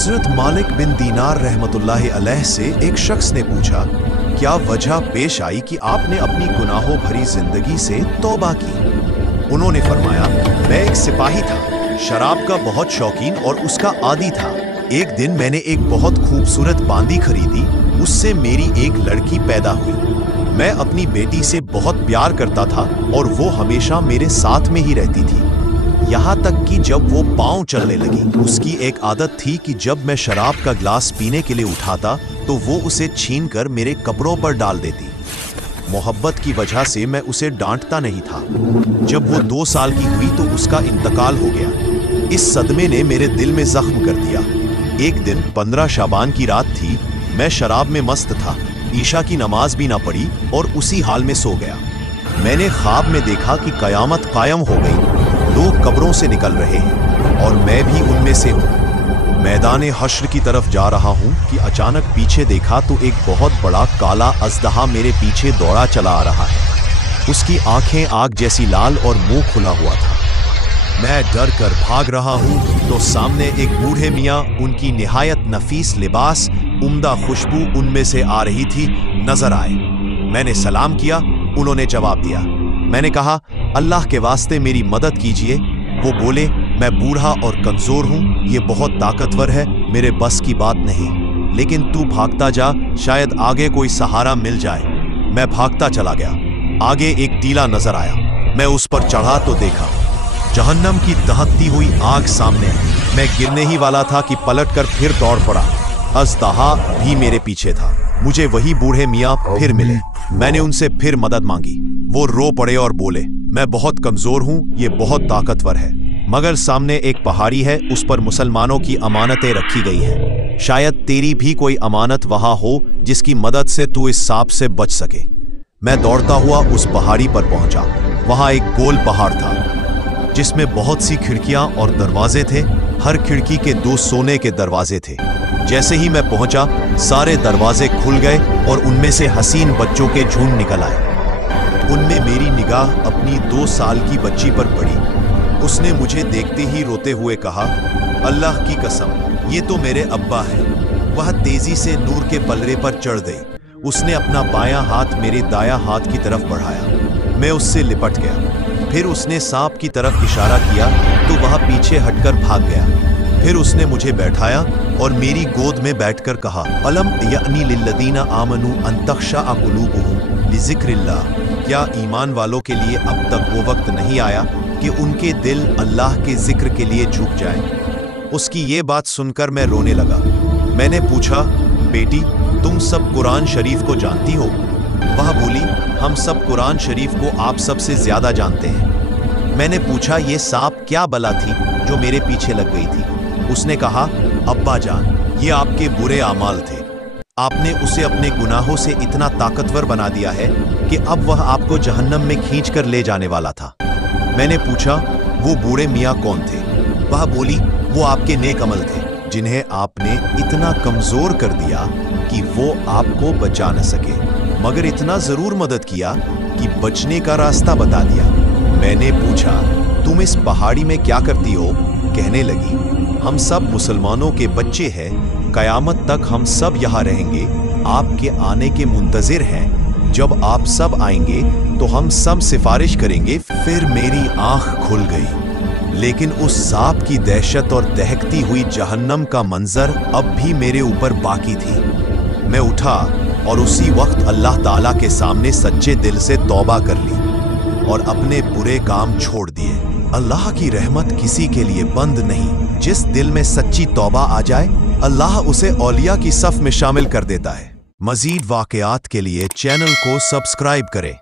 हज़रत मालिक बिन दीनार रहमतुल्लाहि अलैह से एक शख्स ने पूछा, क्या वजह पेश आई कि आपने अपनी गुनाहों भरी जिंदगी से तौबा की? उन्होंने फरमाया, मैं एक सिपाही था, शराब का बहुत शौकीन और उसका आदी था। एक दिन मैंने एक बहुत खूबसूरत बांदी खरीदी, उससे मेरी एक लड़की पैदा हुई। मैं अपनी बेटी से बहुत प्यार करता था और वो हमेशा मेरे साथ में ही रहती थी। यहाँ तक कि जब वो पाँव चलने लगी, उसकी एक आदत थी कि जब मैं शराब का ग्लास पीने के लिए उठाता तो वो उसे छीनकर मेरे कपड़ों पर डाल देती। मोहब्बत की वजह से मैं उसे डांटता नहीं था। जब वो 2 साल की हुई तो उसका इंतकाल हो गया। इस सदमे ने मेरे दिल में जख्म कर दिया। एक दिन 15 शाबान की रात थी, मैं शराब में मस्त था, ईशा की नमाज भी ना पढ़ी और उसी हाल में सो गया। मैंने ख्वाब में देखा कि कयामत कायम हो गई, लोग कब्रों से निकल रहे हैं और मैं भी उनमें से हूँ। मैदान हश्र की तरफ जा रहा हूँ कि अचानक पीछे देखा तो एक बहुत बड़ा काला अजदहा मेरे पीछे दौड़ा चला आ रहा है। उसकी आंखें आग जैसी लाल और मुंह खुला हुआ था। मैं डर कर भाग रहा हूँ तो सामने एक बूढ़े मियाँ, उनकी निहायत नफीस लिबास, उम्दा खुशबू उनमें से आ रही थी, नजर आए। मैंने सलाम किया, उन्होंने जवाब दिया। मैंने कहा, अल्लाह के वास्ते मेरी मदद कीजिए। वो बोले, मैं बूढ़ा और कमजोर हूँ, ये बहुत ताकतवर है, मेरे बस की बात नहीं, लेकिन तू भागता जा, शायद आगे कोई सहारा मिल जाए। मैं भागता चला गया। आगे एक टीला नजर आया, मैं उस पर चढ़ा तो देखा जहन्नम की दहकती हुई आग सामने। मैं गिरने ही वाला था कि पलटकर फिर दौड़ पड़ा। अजदहा भी मेरे पीछे था। मुझे वही बूढ़े मियाँ फिर मिले। मैंने उनसे फिर मदद मांगी। वो रो पड़े और बोले, मैं बहुत कमजोर हूँ, ये बहुत ताकतवर है, मगर सामने एक पहाड़ी है, उस पर मुसलमानों की अमानतें रखी गई हैं। शायद तेरी भी कोई अमानत वहां हो जिसकी मदद से तू इस सांप से बच सके। मैं दौड़ता हुआ उस पहाड़ी पर पहुंचा। वहां एक गोल पहाड़ था जिसमें बहुत सी खिड़कियां और दरवाजे थे। हर खिड़की के 2 सोने के दरवाजे थे। जैसे ही मैं पहुंचा, सारे दरवाजे खुल गए और उनमें से हसीन बच्चों के झुंड निकल आए। उनमें मेरी निगाह अपनी 2 साल की बच्ची पर पड़ी। उसने मुझे देखते ही रोते हुए कहा, अल्लाह की कसम, ये तो मेरे अब्बा है। वह तेजी से नूर के पलड़े पर चढ़ गई। उसने अपना बायां हाथ मेरे दायां हाथ की तरफ बढ़ाया। मैं उससे लिपट गया। फिर उसने सांप की तरफ इशारा किया तो वह पीछे हटकर भाग गया। फिर उसने मुझे बैठाया और मेरी गोद में बैठकर कहा, अलम यअनी लिल्लदीना आमनू अन तख्शा कुलूबुहुम लिज़िक्रिल्लाह। क्या ईमान वालों के लिए अब तक वो वक्त नहीं आया कि उनके दिल अल्लाह के जिक्र के लिए झुक जाएं? उसकी ये बात सुनकर मैं रोने लगा। मैंने पूछा, बेटी, तुम सब कुरान शरीफ को जानती हो? वह बोली, हम सब कुरान शरीफ को आप सबसे ज्यादा जानते हैं। मैंने पूछा, ये सांप क्या बला थी जो मेरे पीछे लग गई थी? उसने कहा, अब्बा जान, ये आपके बुरे आमाल थे। आपने उसे अपने गुनाहों से इतना ताकतवर बना दिया है कि अब वह आपको जहन्नम में खींचकर ले जाने वाला था। मैंने पूछा, वो बूढ़े मियाँ कौन थे? वह बोली, वो आपके नेक अमल थे जिन्हें आपने इतना कमजोर कर दिया कि वो आपको बचा न सके, मगर इतना जरूर मदद किया कि बचने का रास्ता बता दिया। मैंने पूछा, तुम इस पहाड़ी में क्या करती हो? कहने लगी, हम सब मुसलमानों के बच्चे हैं, कयामत तक हम सब यहाँ रहेंगे, आपके आने के मुंतजिर हैं। जब आप सब आएंगे तो हम सब सिफारिश करेंगे। फिर मेरी आंख खुल गई, लेकिन उस सांप की दहशत और दहकती हुई जहन्नम का मंजर अब भी मेरे ऊपर बाकी थी। मैं उठा और उसी वक्त अल्लाह ताला के सामने सच्चे दिल से तौबा कर ली और अपने बुरे काम छोड़ दिए। अल्लाह की रहमत किसी के लिए बंद नहीं। जिस दिल में सच्ची तौबा आ जाए, अल्लाह उसे औलिया की सफ में शामिल कर देता है। मजीद वाकयात के लिए चैनल को सब्सक्राइब करें।